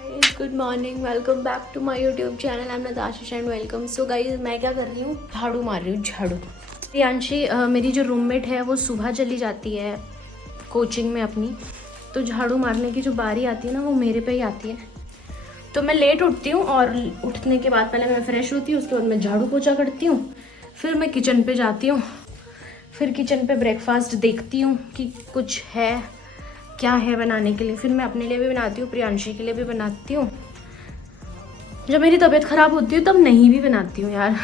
Guys good morning, welcome back to my YouTube channel. I am Natasha and welcome. So guys मैं क्या कर रही हूँ, झाड़ू मार रही हूँ झाड़ू। प्रियांशी मेरी जो रूममेट है वो सुबह चली जाती है कोचिंग में अपनी, तो झाड़ू मारने की जो बारी आती है ना वो मेरे पे ही आती है। तो मैं लेट उठती हूँ और उठने के बाद पहले मैं फ्रेश होती हूँ, उसके बाद मैं झाड़ू पोछा करती हूँ, फिर मैं किचन पे जाती हूँ, फिर किचन पे ब्रेकफास्ट देखती हूँ कि कुछ है क्या है बनाने के लिए, फिर मैं अपने लिए भी बनाती हूँ, प्रियांशी के लिए भी बनाती हूँ। जब मेरी तबीयत ख़राब होती है तब नहीं भी बनाती हूँ यार,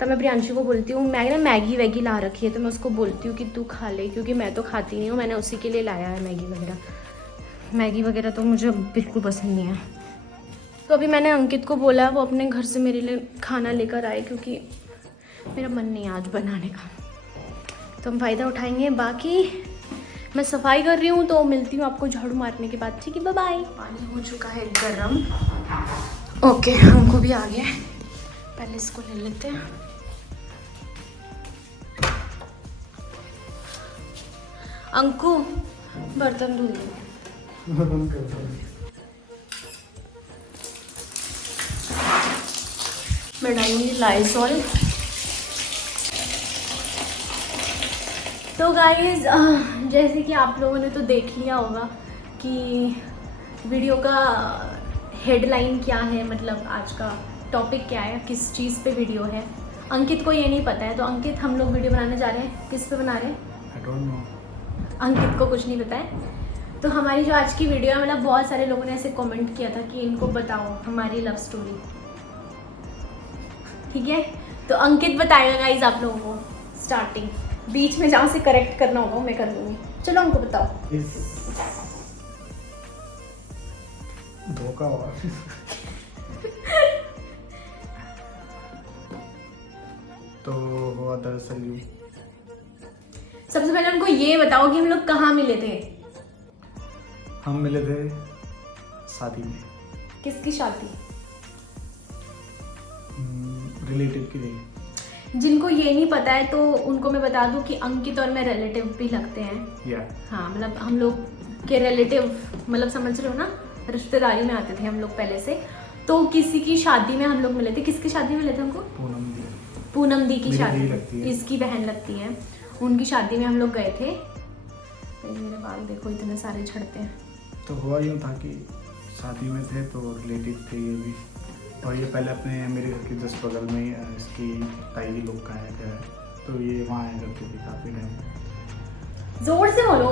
तब मैं प्रियांशी को बोलती हूँ, मैं ना मैगी वैगी ला रखी है तो मैं उसको बोलती हूँ कि तू खा ले, क्योंकि मैं तो खाती नहीं हूँ, मैंने उसी के लिए लाया है मैगी वगैरह तो मुझे बिल्कुल पसंद नहीं है। तो अभी मैंने अंकित को बोला वो अपने घर से मेरे लिए खाना लेकर आए, क्योंकि मेरा मन नहीं है आज बनाने का, तो हम फ़ायदा उठाएंगे। बाकी मैं सफाई कर रही हूँ तो मिलती हूँ आपको झाड़ू मारने के बाद, ठीक है, बाय बाय। पानी हो चुका है गरम। ओके, हमको भी आ गया, पहले इसको ले लेते हैं। अंकु बर्तन धुल लो। मैं डालूंगी लाइसॉल। तो गाइस जैसे कि आप लोगों ने तो देख लिया होगा कि वीडियो का हेडलाइन क्या है, मतलब आज का टॉपिक क्या है, किस चीज़ पे वीडियो है। अंकित को ये नहीं पता है, तो अंकित हम लोग वीडियो बनाने जा रहे हैं, किस पे बना रहे हैं I don't know. अंकित को कुछ नहीं पता है। तो हमारी जो आज की वीडियो है, मतलब बहुत सारे लोगों ने ऐसे कमेंट किया था कि इनको बताओ हमारी लव स्टोरी, ठीक है। तो अंकित बताएगा गाइस आप लोगों को स्टार्टिंग, बीच में जहाँ से करेक्ट करना होगा मैं कर दूंगी। चलो हमको बताओ। धोखा हुआ। तो हुआ दरअसल यूँ, सबसे पहले उनको ये बताओ कि हम लोग कहाँ मिले थे। हम मिले थे शादी में, किसकी शादी? रिलेटिव की नहीं। जिनको ये नहीं पता है तो उनको मैं बता दूं कि अंकित और मैं रिलेटिव भी लगते हैं। हाँ, मतलब हम लोग के रिलेटिव, मतलब समझ रहे हो ना, रिश्तेदारी में आते थे हम लोग पहले से। तो किसी की शादी में हम लोग मिले थे। किसकी शादी में मिले थे हमको? पूनम दी की शादी, इसकी बहन लगती है, उनकी शादी में हम लोग गए थे। मेरे बाल देखो इतने सारे झड़ते हैं। तो हुआ यूँ था कि शादी में थे तो रिलेटिव थे ये भी, और ये पहले अपने मेरे घर के जस्ट बगल में ही इसकी ताई की लोग का है घर है, तो ये वहाँ आया करती थी काफ़ी टाइम। जोर से बोलो।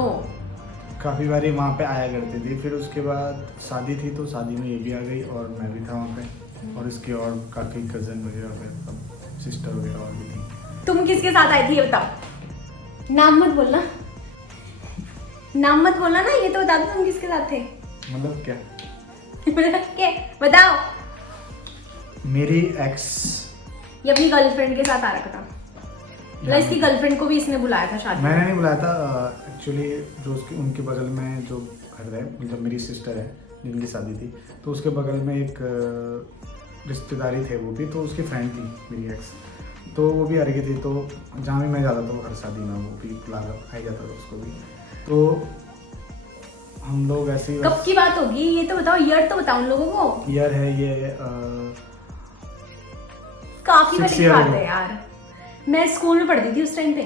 काफ़ी बारी वहाँ पे आया करती थी। फिर उसके बाद शादी थी तो शादी में ये भी आ गई और मैं भी था वहाँ पे, और इसके और काफ़ी कज़न वगैरह वगैरह, सिस्टर वगैरह और भी थी। तुम किसके साथ आई थी ये बताओ, नाम मत बोलना, नाम मत बोलना ना, ये तो बता दो तुम किसके साथ थे। मतलब क्या? क्या बताओ। मेरी एक्स, ये अपनी गर्लफ्रेंड के साथ आ रखा था, मतलब इसकी गर्लफ्रेंड को भी इसने बुलाया था शादी में। मैंने नहीं बुलाया था एक्चुअली। जो उसके उनके बगल में जो घर है, मतलब मेरी सिस्टर है जिनकी शादी थी, तो उसके बगल में एक रिश्तेदारी थे वो भी, तो उसकी फ्रेंड थी मेरी एक्स, तो वो भी आ रही थी। तो जहाँ भी मैं जाता था वो हर शादी में वो भी बुला आ जाता था उसको भी। तो हम लोग ऐसे ही, कब की बात होगी ये तो बताओ, ईयर तो बताओ उन लोगों को। ईयर है ये काफी बड़ी 6 year बात ago। है यार, मैं स्कूल में पढ़ती थी उस टाइम पे।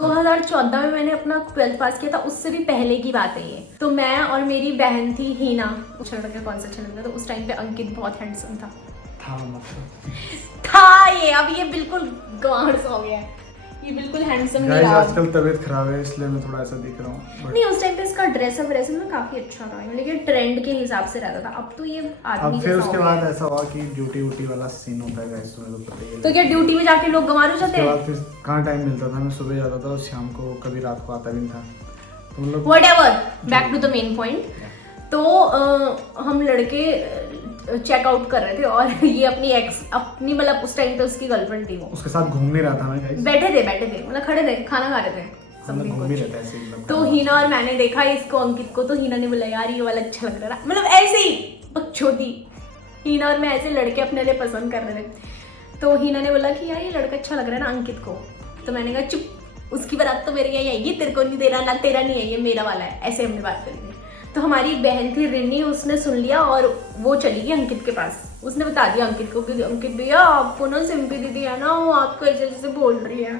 2014 में मैंने अपना 12th पास किया था, उससे भी पहले की बात है ये। तो मैं और मेरी बहन थी हीना, कुछ लड़का कौन सा अच्छा लगता, तो उस टाइम पे अंकित बहुत हैंडसम था ये। अब ये बिल्कुल गांड सा हो गया है, ये बिल्कुल हैंडसम नहीं रहा। आजकल तबीयत खराब है इसलिए मैं थोड़ा ऐसा दिख रहा हूँ। नहीं, उस टाइम पे इसका ड्रेसअप ना काफी अच्छा था, लेकिन ट्रेंड के हिसाब से रहता था। अब तो ये आदमी अब फिर जैसा उसके हो बाद गया। ऐसा हुआ कि ड्यूटी वूटी वाला सीन होता है गाइस, तुम्हें तो पता ही है। तो क्या ड्यूटी में जाके लोग गंवार जाते हैं? फिर कहाँ टाइम मिलता था, मैं सुबह जाता था और शाम को, कभी रात को आता भी था। तो मतलब whatever, back to the main point. तो हम लड़के चेकआउट कर रहे थे और ये अपनी एक्स, अपनी मतलब उस टाइम पे उसकी गर्लफ्रेंड थी, वो उसके साथ घूम नहीं रहा था मैं गाइस, बैठे थे मतलब खड़े थे, खाना खा रहे थे, मतलब घूम ही रहता है ऐसे ही। तो हीना और मैंने देखा इसको, अंकित को, तो हीना ने बोला यार ये वाला अच्छा लग रहा है, मतलब ऐसे ही बकचोदी। हीना और मैं ऐसे लड़के अपने लिए पसंद कर रहे थे, तो हीना ने बोला कि यार ये लड़का अच्छा लग रहा है ना अंकित को, तो मैंने कहा चुप, उसकी बारात तो मेरे यहाँ आएगी, तेरे को नहीं दे रहा, ना तेरा नहीं है, ये मेरा वाला है, ऐसे हमने बात करी थी। तो हमारी एक बहन थी रिनी, उसने सुन लिया और वो चली गई अंकित के पास। उसने बता दिया अंकित को कि अंकित भैया आपको ना सिंपी दीदी है ना, वो आपको ऐसे जैसे बोल रही है।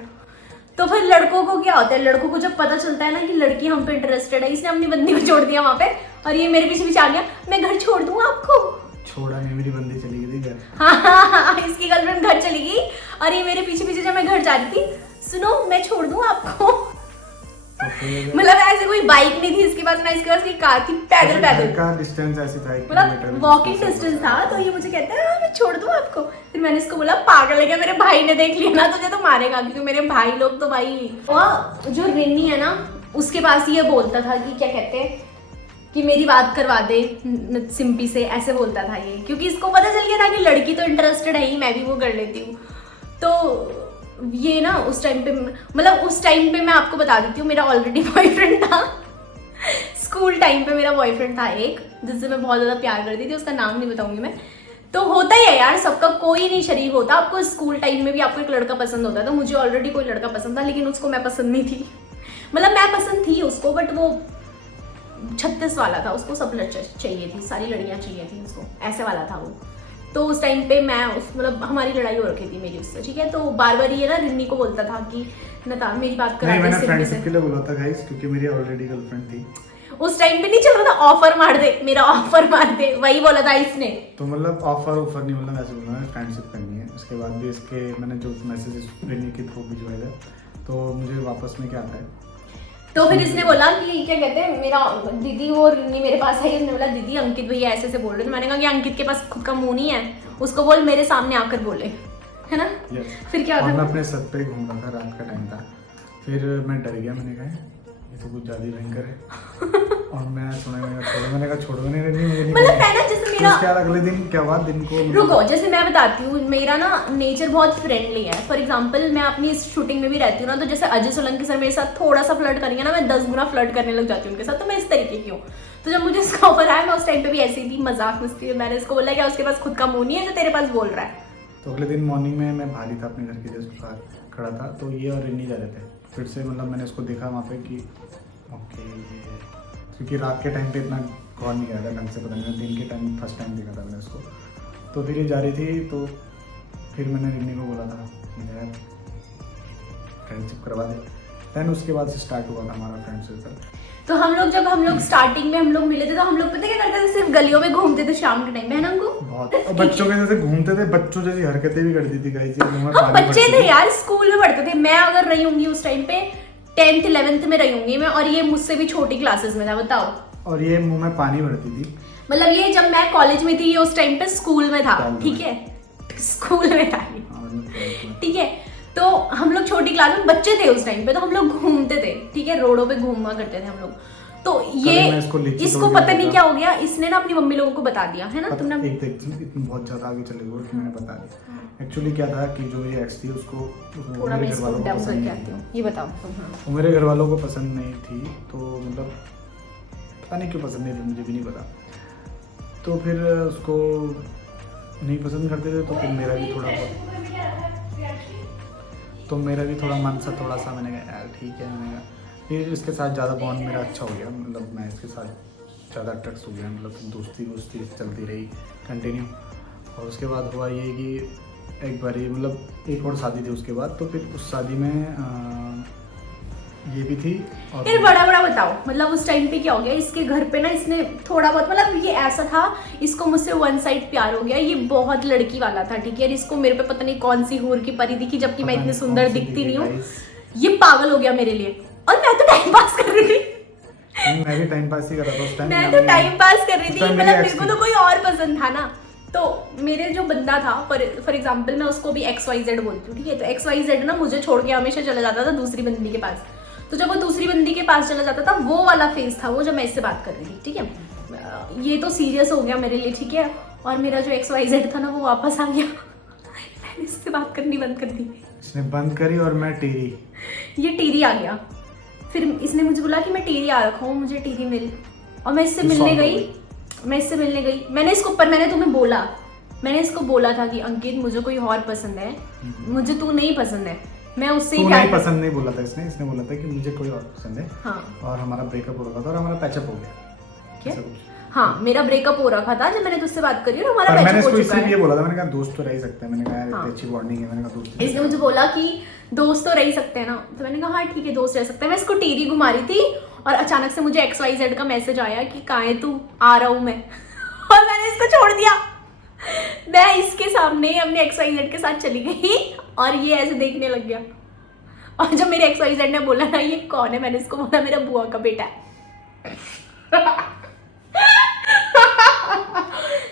तो फिर लड़कों को क्या होता है, लड़कों को जब पता चलता है ना कि लड़की हम पे इंटरेस्टेड है, इसने अपनी बंदी को छोड़ दिया वहाँ पे और ये मेरे पीछे पीछे आ गया, मैं घर छोड़ दूँ आपको। छोड़ा नहीं, मेरी बंदी चली गई थी घर। हाँ, इसकी गर्लफ्रेंड घर चली गई और ये मेरे पीछे पीछे जब मैं घर जा रही थी, सुनो मैं छोड़ दूँ आपको। मतलब ऐसे कोई बाइक नहीं थी इसके पास ना, इसके पास कोई कार थी, पैदल पैदल का डिस्टेंस ऐसे था, मतलब वॉकिंग डिस्टेंस था। तो ये मुझे कहता है मैं छोड़ दूँ आपको। फिर मैंने इसको बोला पागल है क्या, मेरे भाई ने देख लिया ना तुझे तो मारेगा, क्योंकि मेरे भाई लोग तो भाई। और जो रिनी है ना उसके पास ये बोलता था कि क्या कहते हैं कि मेरी बात करवा दे सिंपी से, ऐसे बोलता था ये, क्योंकि इसको पता चल गया था कि लड़की तो इंटरेस्टेड है ही, मैं भी वो कर लेती हूँ। तो ये ना उस टाइम पे, मतलब उस टाइम पे मैं आपको बता देती हूँ, मेरा ऑलरेडी बॉयफ्रेंड था। स्कूल टाइम पे मेरा बॉयफ्रेंड था एक, जिससे मैं बहुत ज़्यादा प्यार करती थी, उसका नाम नहीं बताऊंगी मैं। तो होता ही है यार, सबका कोई नहीं शरीफ होता। आपको स्कूल टाइम में भी आपको एक लड़का पसंद होता है, तो मुझे ऑलरेडी कोई लड़का पसंद था, लेकिन उसको मैं पसंद नहीं थी। मतलब मैं पसंद थी उसको, बट वो 36 वाला था, उसको सब चाहिए थी, सारी लड़कियाँ चाहिए थी उसको, ऐसे वाला था वो। तो उस टाइम पे मैं मतलब हमारी लड़ाई हो रखी थी मेरी उससे, ठीक है। तो बार बार ये ना रिन्नी को बोलता था कि नता मेरी बात करा दे। मैंने फ्रेंडशिप के लिए बोला था गाइस, क्योंकि मेरी ऑलरेडी गर्लफ्रेंड थी। उस टाइम पे नहीं चल रहा था ऑफर मार दे, मेरा ऑफर मार दे, वही बोला था इसने। तो मतलब ऑफर नहीं, मतलब ऐसे बोलना है फ्रेंडशिप करनी है। उसके बाद भी इसके मैंने जो मैसेजेस रिन्नी के थ्रू भिजवाए थे, तो मुझे वापस में क्या आता है, तो फिर इसने बोला कि क्या कहते हैं मेरा दीदी और रिन्नी मेरे पास आई, उसने बोला दीदी अंकित भैया ऐसे ऐसे बोल रहे थे। मैंने कहा कि अंकित के पास खुद का मुंह नहीं है, उसको बोल मेरे सामने आकर बोले, है ना। फिर क्या होता है, मैं अपने छत पे घूम रहा था, रात का टाइम था। फिर मैं डर गया, मैंने कहा ये तो कुछ ज्यादा ही भयंकर है। और मैं सुना, मैंने कहा छोड़ो नहीं, मुझे नहीं। मतलब है ना, जैसे मेरा उसके बाद अगले दिन क्या हुआ, दिन को रुको, जैसे मैं बताती हूँ, मेरा ना नेचर बहुत फ्रेंडली है। फॉर एग्जांपल मैं अपनी शूटिंग में भी रहती हूँ ना, तो जैसे अजय सोलंकी सर मेरे साथ थोड़ा सा फ्लर्ट करेंगे ना, मैं 10 गुना फ्लर्ट करने लग जाती हूँ उनके साथ। तो मैं इस तरीके की हूँ। तो जब मुझे इसका ऑफर आया, मैं उस टाइम पे भी ऐसी थी, मजाक मस्ती में मैंने इसको बोला क्या उसके पास खुद का मुंह नहीं है जो तेरे पास बोल रहा है। तो अगले दिन मॉर्निंग में मैं बाहर ही था, अपने घर के जस्ट बाहर खड़ा था, तो ये और रिन्नी जा रहे थे। फिर से मतलब मैंने उसको देखा वहाँ पे कि ओके, क्योंकि रात के टाइम पे इतना गौर नहीं किया था ढंग से, पता नहीं, दिन के टाइम फर्स्ट टाइम देखा था मैंने उसको। तो फिर ये जा रही थी, तो फिर मैंने रिन्नी को बोला था यार फ्रेंडशिप करवा दे। दैन उसके बाद से स्टार्ट हुआ था हमारा फ्रेंडशिप। तो हम लोग स्टार्टिंग में हम लोग मिले थे, तो हम लोग पता क्या करते थे, सिर्फ गलियों में घूमते थे शाम के टाइम में, है ना हमको बहुत। और बच्चों के जैसे घूमते थे, बच्चों जैसी हरकतें भी करती थी गाइस। हम बच्चे थे यार, स्कूल में पढ़ते थे। मैं अगर रही होंगी उस टाइम पे 10th 11th में रही होंगी मैं, और ये मुझसे भी छोटी क्लासेस में था, बताओ। और ये मुंह में पानी भरती थी। मतलब ये जब मैं कॉलेज में थी, ये उस टाइम पे स्कूल में था, ठीक है, स्कूल में था ठीक है। तो हम लोग छोटी क्लास में बच्चे थे उस टाइम पे, तो हम लोग घूमते थे, ठीक है, रोडों पे घूमा करते थे हम लोग। तो ये इसको पता नहीं क्या हो गया, इसने ना अपनी मम्मी लोगों को बता दिया, है ना। तुमने बहुत ज्यादा आगे चले गए कि मैंने बता दिया। एक्चुअली क्या था कि जो मेरी एक्स थी उसको थोड़ा मैं इसको डाउन करके आती हूँ, ये बताओ तुम। वो मेरे घर वालों को पसंद नहीं थी, तो मतलब पता नहीं क्यों पसंद नहीं थी, मुझे भी नहीं पता। तो फिर उसको नहीं पसंद करते थे, तो फिर मेरा भी थोड़ा मन सा थोड़ा सा, मैंने कहा यार ठीक है। मैंने कहा फिर इसके साथ ज़्यादा बॉन्ड मेरा अच्छा हो गया, मतलब मैं इसके साथ ज़्यादा अट्रैक्ट हो गया, मतलब दोस्ती चलती रही कंटिन्यू। और उसके बाद हुआ ये कि एक बार मतलब एक और शादी थी उसके बाद, तो फिर उस शादी में ये भी थी। और फिर बड़ा बताओ, मतलब उस टाइम पे क्या हो गया, इसके घर पे ना इसने थोड़ा बहुत, मतलब ये ऐसा था, इसको मुझसे वन साइड प्यार हो गया। ये बहुत लड़की वाला था, ठीक है, इसको मेरे पे पता नहीं कौन सी हूर की परी दिखी, जबकि मैं इतनी सुंदर दिखती नहीं हूँ। ये पागल हो गया मेरे लिए, और मैं तो टाइम पास कर रही थी। मैं भी टाइम पास ही कर रहा था उस टाइम। मैं तो टाइम पास कर रही थी, मतलब मेरे को तो कोई और पसंद था ना। तो मेरे जो बंदा था, फॉर एग्जांपल मैं उसको भी XYZ बोलती हूँ, ठीक है। तो XYZ ना मुझे छोड़ के हमेशा चला जाता था दूसरी बंदी के पास। तो जब वो दूसरी बंदी के पास चला जाता था, वो वाला फेज था वो जब मैं इससे बात कर रही थी, ठीक है। ये तो सीरियस हो गया मेरे लिए, ठीक है। और मेरा जो XYZ था ना, वो वापस आ गया। मैंने इससे बात करनी बंद कर दी, इसने बंद करी, और मैं टीरी, ये टीरी आ गया। फिर इसने मुझे बोला कि मैं टीरी आ रखा हूँ, मुझे टीरी मिल। और मैं इससे मिलने गई, मैंने तुम्हें बोला, मैंने इसको बोला था कि अंकित मुझे कोई और पसंद है, मुझे तू नहीं पसंद है। मैं उससे ही नहीं पसंद नहीं बोला था इसने बोला था कि मुझे कोई और पसंद है। हाँ। और हमारा ब्रेकअप हो रहा था और हमारा पैचअप हो गया। ठीक है। ऐसा कुछ। हाँ, मेरा ब्रेकअप हो रखा था जब मैंने तुझसे बात करी और हमारा पर मैंने ब्रेकअप हो इसको चुका इसलिए है। ये बोला था, मैंने कहा दोस्त तो रह ही सकता है, मैंने कहा यार हाँ। इतनी अच्छी बॉन्डिंग है, मैंने कहा दोस्त इसने मुझे बोला कि दोस्त तो रह ही सकते हैं ना, तो मैंने कहा हाँ ठीक है दोस्त रह सकते हैं। मैं इसको टीरी घुमा रही थी और अचानक से मुझे XYZ का मैसेज आया कि कहाँ है तू, आ रहा हूँ मैं और मैंने इसको छोड़ दिया। मैं इसके सामने अपने XYZ के साथ चली गई और ये ऐसे देखने लग गया। और जब मेरे XYZ ने बोला ना ये कौन है, मैंने इसको बोला मेरा बुआ का बेटा है।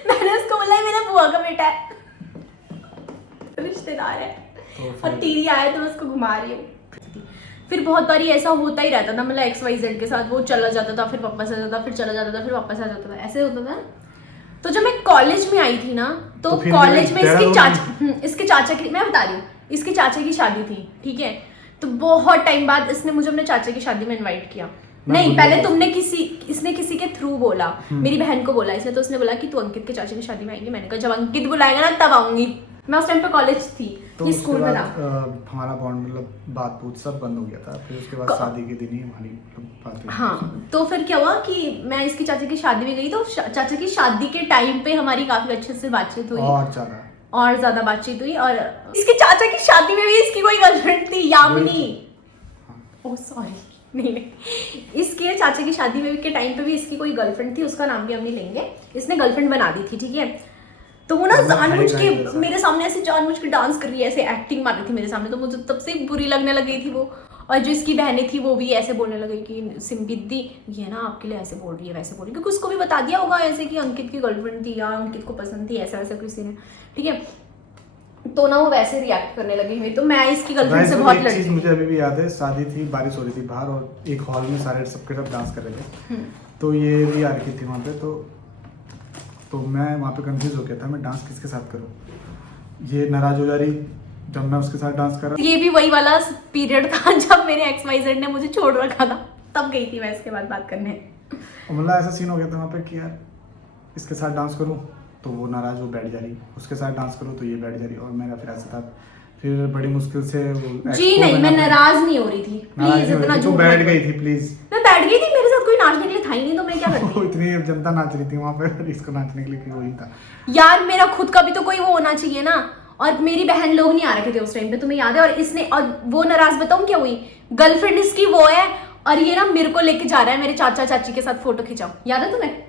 मैंने उसको बोला मेरा बुआ का बेटा है, रिश्तेदार है। तो और टीरी आया तो मैं उसको घुमा रही हूँ। फिर बहुत बारी ऐसा होता ही रहता था, मतलब XYZ के साथ वो चला जाता था फिर वापस आ जाता था, फिर चला जाता था फिर वापस आ जाता था, ऐसे होता था। तो जब मैं कॉलेज में आई थी ना, तो कॉलेज में इसके चाचा की, मैं बता रही हूँ, इसके चाचा की शादी थी, ठीक है। तो बहुत टाइम बाद इसने मुझे अपने चाचा की शादी में इनवाइट किया। नहीं, पहले इसने किसी के थ्रू बोला, मेरी बहन को बोला इसने, तो उसने बोला कि तू अंकित के चाचा की शादी में आएगी। मैंने कहा जब अंकित बुलाएगा ना तब आऊंगी। मैं उस टाइम पे कॉलेज थी, तो ये स्कूल में था। हमारा बॉन्ड मतलब बात पूछ सब बंद हो गया था। फिर उसके बाद शादी के दिन ही हमारी बात हुई। हाँ, तो फिर क्या हुआ कि मैं इसकी चाचा की शादी में गई, तो चाचा की शादी के टाइम पे हमारी काफी अच्छे से बातचीत हुई और ज्यादा बातचीत हुई। और इसके चाचा की शादी में भी इसकी कोई गर्लफ्रेंड थी, यामिनी। ओह सॉरी, नहीं, इसके चाचा की शादी में के टाइम पे भी इसकी कोई गर्लफ्रेंड थी, उसका नाम भी हम नहीं लेंगे। इसने गर्लफ्रेंड बना दी थी, ठीक है। तो वो ना जानबूझ के मेरे सामने ऐसे जानबूझ के डांस कर रही है, ऐसे एक्टिंग मार रही थी मेरे सामने, तो मुझे तब से बुरी लगने लगी थी वो। और जो इसकी बहनें थी वो भी ऐसे बोलने लगी कि सिम्पिद्दी ये ना आपके लिए ऐसे बोल रही है वैसे बोल रही है, क्योंकि उसको भी बता दिया होगा ऐसे कि अंकित की गर्लफ्रेंड थी या अंकित को पसंद थी, ऐसा वैसा किसी ने, ठीक है। तो ना वो वैसे रिएक्ट करने लगी हुई। तो मैं इसकी गर्लफ्रेंड से बहुत लड़ी। मुझे अभी भी याद है, शादी थी, बारिश हो रही थी बाहर और एक हॉल में सारे सबके सब डांस कर रहे थे। तो ये भी आ रही थी वहाँ पे, तो मैं वहाँ पे कंफ्यूज हो गया था मैं डांस किसके साथ करूँ। ये नाराज हो जा रही जब मैं उसके साथ डांस कर रहा। ये भी वही वाला पीरियड था जब मेरे XYZ ने मुझे छोड़ रखा था, तब गई थी मैं इसके बाद बात करने। मतलब ऐसा सीन हो गया था वहाँ पे कि यार इसके साथ डांस करूँ तो वो नाराज, वो बैठ जा रही, उसके साथ डांस करो तो ये बैठ जा रही, और मेरा फिर ऐसा था। फिर बड़ी मुश्किल से वो जी नहीं, मैं नाराज नहीं हो रही थी, प्लीज इतना झूठ बैठ गई थी, प्लीज मैं बैठ गई थी, मेरे साथ कोई नाचने के लिए था ही नहीं, तो मैं क्या करती। इतनी जनता नाच रही थी वहाँ पे, इसको नाचने के लिए कोई था यार। मेरा खुद का भी तो कोई वो होना चाहिए ना। और मेरी बहन लोग नहीं आ रखे थे उस टाइम पे, तुम्हें याद है। और इसने, और वो नाराज बताऊं क्या हुई, गर्लफ्रेंड इसकी वो है और ये ना मेरे को लेके जा रहा है मेरे चाचा चाची के साथ फोटो खिंचाओ, याद है तुम्हें।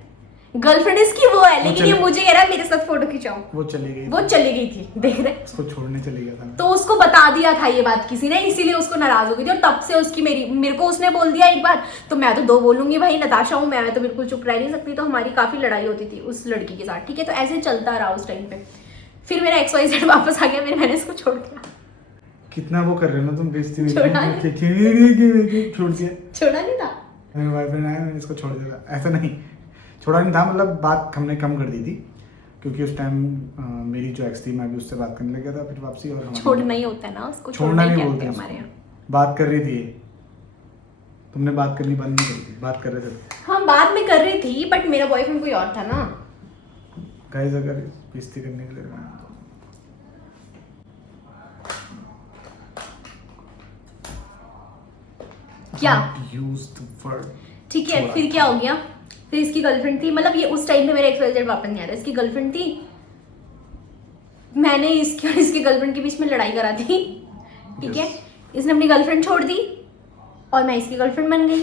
गर्लफ्रेंड इसकी वो है, लेकिन ये मुझे कह रहा है मेरे साथ फोटो खिंचाओ। वो चली गई थी, देख रहे, उसको छोड़ने चली गया था। तो उसको बता दिया था ये बात किसी ने, इसीलिए उसको नाराज हो गई थी। और तब से उसकी मेरे को उसने बोल दिया एक बार, तो मैं तो दो बोलूंगी भाई, नताशा हूँ मैं तो बिल्कुल चुप रह नहीं सकती। तो हमारी काफी लड़ाई होती थी उस लड़की के साथ, ठीक है। तो ऐसे चलता रहा उस टाइम पे। फिर मेरा XYZ वापस आ गया, फिर मैंने इसको छोड़ दिया। कितना वो कर रहे हो ना तुम, बेइज्जती छोड़ा नहीं था। मेरे बॉयफ्रेंड आया, मैंने इसको छोड़ दिया। ऐसा नहीं छोड़ा नहीं था, मतलब बात हमने कम कर दी थी, क्योंकि उस टाइम मेरी जो एक्स थी मैं भी उससे बात करने लग गया था। फिर वापसी और छोड़ना ही होता है ना, उसको छोड़ना नहीं बोलते हमारे यहाँ। बात कर रही थी, तुमने बात करनी बंद नहीं करी थी, बात कर रहे थे। हाँ बात में कर रही थी, बट मेरा बॉयफ्रेंड कोई और था ना। गाइस अगर बेइज्जती करने के लिए क्या यूज द वर्ड, ठीक है। फिर क्या हो गया, फिर इसकी गर्लफ्रेंड थी, मतलब ये उस टाइम पे मेरे XYZ वापस नहीं आ रहा, इसकी गर्लफ्रेंड थी। मैंने इसकी और इसकी गर्लफ्रेंड के बीच में लड़ाई करा दी, ठीक है। इसने अपनी गर्लफ्रेंड छोड़ दी और मैं इसकी गर्लफ्रेंड बन गई।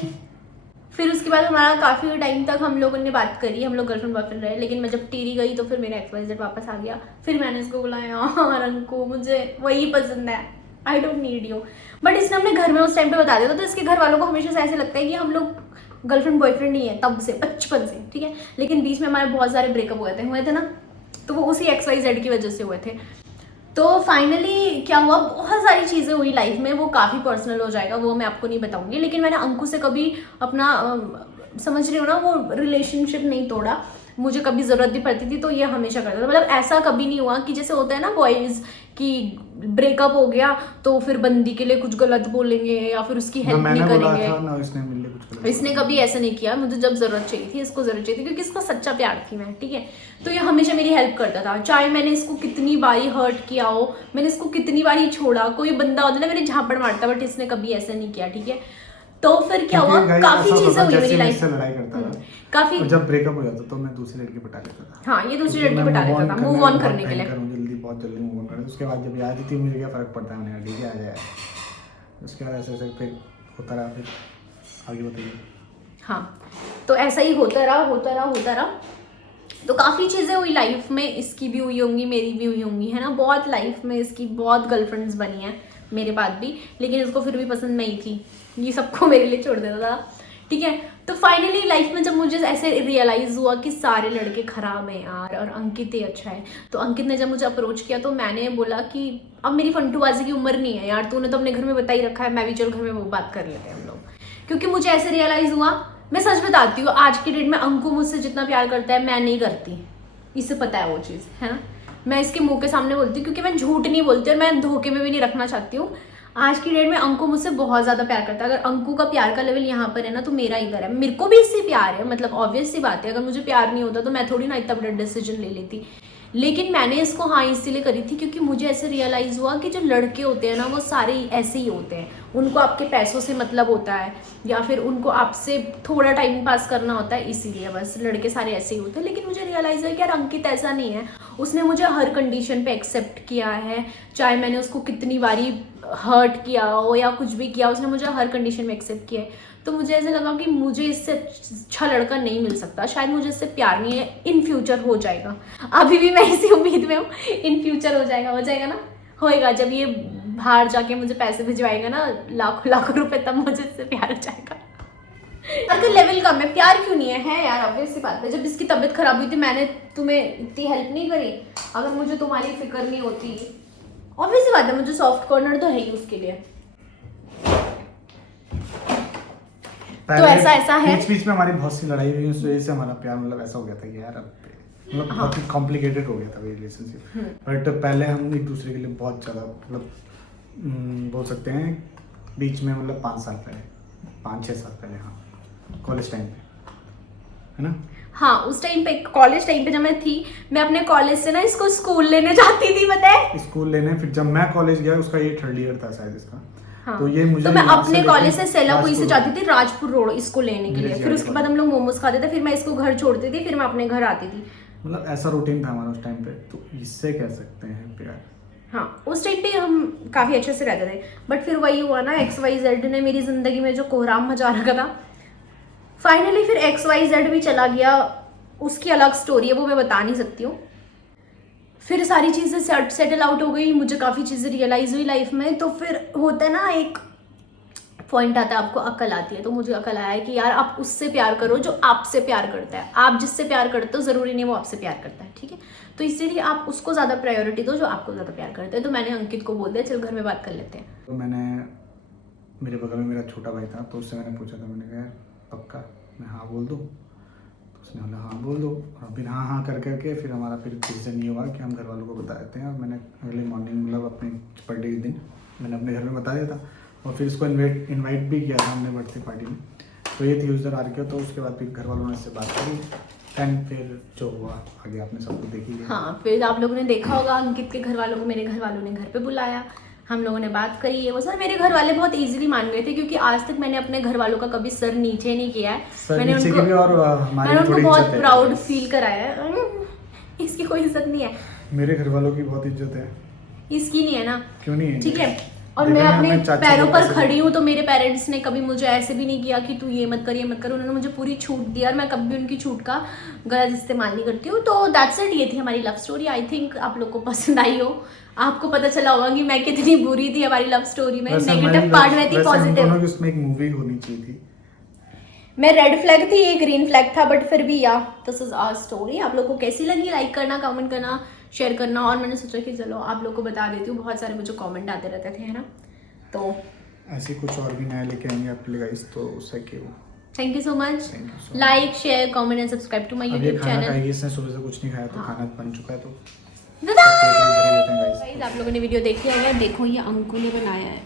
फिर उसके बाद हमारा काफ़ी टाइम तक हम लोगों ने बात करी, हम लोग गर्लफ्रेंड बॉयफ्रेंड रहे। लेकिन मैं जब टीरी गई तो फिर मेरा XYZ वापस आ गया। फिर मैंने इसको बुलाया, यार अंकु मुझे वही पसंद है, I don't need you. But इसने अपने घर में उस टाइम पे बता दिया था, तो इसके घर वालों को हमेशा से ऐसे लगता है कि हम लोग गर्लफ्रेंड बॉयफ्रेंड नहीं है तब से, बचपन से, ठीक है। लेकिन बीच में हमारे बहुत सारे ब्रेकअप हुए थे ना, तो वो उसी XYZ की वजह से हुए थे। तो फाइनली क्या हुआ, बहुत सारी चीज़ें हुई लाइफ में, वो काफ़ी पर्सनल हो जाएगा, वो मैं आपको नहीं बताऊंगी। लेकिन मैंने अंकु से कभी अपना समझ रही हो ना, वो रिलेशनशिप नहीं तोड़ा। मुझे कभी ज़रूरत भी पड़ती थी तो ये हमेशा करता था। मतलब ऐसा कभी नहीं हुआ कि जैसे होता है ना बॉयज़ की ब्रेकअप हो गया तो फिर बंदी के लिए कुछ गलत बोलेंगे या फिर उसकी हेल्प नहीं करेंगे। इसने कभी ऐसा नहीं किया। मुझे जब ज़रूरत चाहिए थी, इसको ज़रूरत चाहिए थी, क्योंकि इसका सच्चा प्यार थी मैं, ठीक है। तो ये हमेशा मेरी हेल्प करता था, चाहे मैंने इसको कितनी बारी हर्ट किया हो, मैंने इसको कितनी बारी छोड़ा, कोई बंदा होता ना मेरे झापड़ मारता, बट इसने कभी ऐसा नहीं किया, ठीक है। तो फिर क्या हुआ, काफी चीजें हुई मेरी लाइफ में। काफी। और जब ब्रेकअप हो जाता तो मैं दूसरी लड़की पटा लेता था। हाँ, ये दूसरी लड़की पटा लेता था मूव ऑन करने के लिए। बहुत जल्दी मूव ऑन करने। उसके बाद जब याद थी मुझे क्या फर्क पड़ता है, मैंने कहा ठीक है आ जाए। उसके बाद ऐसे फिर होता रहा। फिर आगे बताइए। हाँ, तो ऐसा ही होता रहा। तो काफ़ी चीज़ें हुई लाइफ में, इसकी भी हुई होंगी, मेरी भी हुई होंगी, है ना। बहुत लाइफ में इसकी बहुत गर्लफ्रेंड्स बनी हैं मेरे बाद भी, लेकिन इसको फिर भी पसंद नहीं थी, ये सबको मेरे लिए छोड़ देता था, ठीक है। तो फाइनली लाइफ में जब मुझे ऐसे रियलाइज़ हुआ कि सारे लड़के ख़राब हैं यार और अंकित ही अच्छा है, तो अंकित ने जब मुझे अप्रोच किया तो मैंने बोला कि अब मेरी फंटूबाजी की उम्र नहीं है यार, तूने तो अपने घर में बता ही रखा है, मैं भी चल घर में वो बात कर लेते हैं हम लोग। क्योंकि मुझे ऐसे रियलाइज़ हुआ, मैं सच बताती हूँ, आज की डेट में अंकु मुझसे जितना प्यार करता है मैं नहीं करती, इसे पता है वो चीज़, है ना। मैं इसके मुंह के सामने बोलती हूँ क्योंकि मैं झूठ नहीं बोलती और मैं धोखे में भी नहीं रखना चाहती हूँ। आज की डेट में अंकु मुझसे बहुत ज़्यादा प्यार करता है। अगर अंकु का प्यार का लेवल यहाँ पर है ना तो मेरा इधर है। मेरे को भी इससे प्यार है, मतलब ऑब्वियस सी बात है, अगर मुझे प्यार नहीं होता तो मैं थोड़ी ना इतना बड़ा डिसीजन ले लेती। लेकिन मैंने इसको हाँ इसीलिए करी थी क्योंकि मुझे ऐसे रियलाइज़ हुआ कि जो लड़के होते हैं ना वो सारे ऐसे ही होते हैं। उनको आपके पैसों से मतलब होता है या फिर उनको आपसे थोड़ा टाइम पास करना होता है, इसीलिए बस लड़के सारे ऐसे ही होते हैं। लेकिन मुझे रियलाइज़ है कि यार अंकित ऐसा नहीं है, उसने मुझे हर कंडीशन पे एक्सेप्ट किया है, चाहे मैंने उसको कितनी बारी हर्ट किया हो या कुछ भी किया, उसने मुझे हर कंडीशन में एक्सेप्ट किया है। तो मुझे ऐसे लगा कि मुझे इससे अच्छा लड़का नहीं मिल सकता, शायद मुझे इससे प्यार नहीं है, इन फ्यूचर हो जाएगा। अभी भी मैं इसी उम्मीद में हूँ, इन फ्यूचर हो जाएगा ना, होएगा। जब ये बाहर जाके मुझे पैसे भिजवाएगा ना लाखों रुपए, तब मुझे इससे प्यार हो जाएगा। अगर लेवल कम है, प्यार क्यों नहीं है यार, ऑब्वियस सी बात है। जब इसकी तबीयत खराब हुई थी मैंने तुम्हें इतनी हेल्प नहीं करी, अगर मुझे तुम्हारी फिक्र नहीं होती, ऑब्वियस सी बात है मुझे सॉफ्ट कॉर्नर तो है ही उसके लिए। तो ऐसा है, बीच में हमारी बहुत सी लड़ाई हुई, उस वजह से हमारा प्यार मतलब ऐसा हो गया था कि यार अब मतलब बहुत ही कॉम्प्लिकेटेड हो गया था ये रिलेशनशिप। बट पहले हम एक दूसरे के लिए बहुत ज़्यादा मतलब बोल सकते हैं बीच में मतलब 5-6 साल पहले, हाँ कॉलेज टाइम पे, है ना। हाँ उस टाइम पे, कॉलेज टाइम पे जब मैं थी, मैं अपने कॉलेज से ना इसको स्कूल लेने जाती थी, पता है, स्कूल लेने। फिर जब मैं कॉलेज गया, उसका ये 3rd ईयर था शायद इसका। हाँ, तो ये मुझे तो मैं अपने कॉलेज से सेलापुरी से जाती थी राजपुर रोड इसको लेने के लिए। फिर उसके बाद हम लोग मोमोज खाते थे, फिर मैं इसको घर छोड़ती थी, फिर मैं अपने घर आती थी। मतलब ऐसा रूटीन था हमारा उस टाइम पे, तो इससे कह सकते हैं प्यार। हाँ उस टाइम पे हम काफ़ी अच्छे से रहते थे, बट फिर वही हुआ ना, XYZ ने मेरी ज़िंदगी में जो कोहराम मचा रखा था। फाइनली फिर XYZ भी चला गया, उसकी अलग स्टोरी है, वो मैं बता नहीं सकती हूँ। फिर सारी चीज़ें सेटल आउट हो गई, मुझे काफ़ी चीज़ें रियलाइज़ हुई लाइफ में। तो फिर होता है ना, एक पॉइंट आता है, आपको अकल आती है। तो मुझे अकल आया है कि यार आप उससे प्यार करो जो आपसे प्यार करता है। आप जिससे प्यार करते हो ज़रूरी नहीं वो आपसे प्यार करता है, ठीक है। तो इसीलिए आप उसको ज़्यादा प्रायोरिटी दो जो आपको ज़्यादा प्यार करते हैं। तो मैंने अंकित को बोल दिया चल घर में बात कर लेते हैं। तो मैंने, मेरे बगल में मेरा छोटा भाई था, तो उससे मैंने पूछा था, मैंने कहा पक्का मैं हाँ बोल दूँ? तो उसने बोला हाँ बोल दो। और फिर हाँ कर करके फिर हमारा फिर डिसीजन ये हुआ कि हम घर वालों को बता देते हैं। और मैंने अगले मॉर्निंग मतलब अपने बर्थडे के दिन मैंने अपने घर में बता दिया था, और फिर उसको इनवाइट भी किया था हमने बर्थडे पार्टी में। तो ये थी उस दिन आ रही। तो उसके बाद फिर घर वालों ने इससे बात करी, एंड फिर जो हुआ आगे आपने सब कुछ देखी है। हाँ फिर आप लोगों ने देखा होगा, अंकित के घर वालों को मेरे घर वालों ने घर पे बुलाया, हम लोगों ने बात करी है वो सर। मेरे घर वाले बहुत इजीली मान गए थे, क्योंकि आज तक मैंने अपने घर वालों का कभी सर नीचे नहीं किया है। मैंने उनको बहुत प्राउड फील कराया है। इसकी कोई इज्जत नहीं है, मेरे घर वालों की बहुत इज्जत है, इसकी नहीं है ना। क्यों नहीं है? ठीक है, और मैं अपने पैरों पर खड़ी हूँ। तो मेरे पेरेंट्स ने कभी मुझे ऐसे भी नहीं किया कि तू ये मत कर ये मत कर, उन्होंने मुझे पूरी छूट दी, और मैं कभी भी उनकी छूट का गलत इस्तेमाल नहीं करती हूँ। तो दैट्स इट, ये थी हमारी लव स्टोरी। आई थिंक आप लोग को पसंद आई हो, आपको पता चला होगा कि मैं कितनी बुरी थी हमारी लव स्टोरी में। नेगेटिव पार्ट में थी, पॉजिटिव उसमें एक मूवी होनी चाहिए थी। मैं रेड फ्लैग थी, ये ग्रीन फ्लैग था, बट फिर भी या दिस इज आवर स्टोरी। आप लोग को कैसी लगी लाइक करना, कमेंट करना, शेयर करना। और मैंने सोचा कि चलो आप लोग को बता देती हूँ, बहुत सारे मुझे कमेंट आते रहते थे, है ना। तो ऐसे कुछ और भी नया लेके आएंगे आपके लिए गाइस, तो उससे क्यों। Thank you so much. Like share comment and subscribe to my YouTube channel. इसने सुबह से कुछ नहीं खाया, तो खाना बन चुका है। तो गाइस आप लोगों ने वीडियो देखी होगा, देखो ये अंकु ने बनाया है,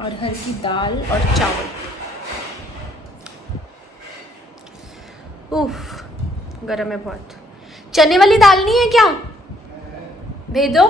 अरहर की दाल और चावल। उफ गरम है बहुत। चने वाली दाल नहीं है क्या? भेज दो।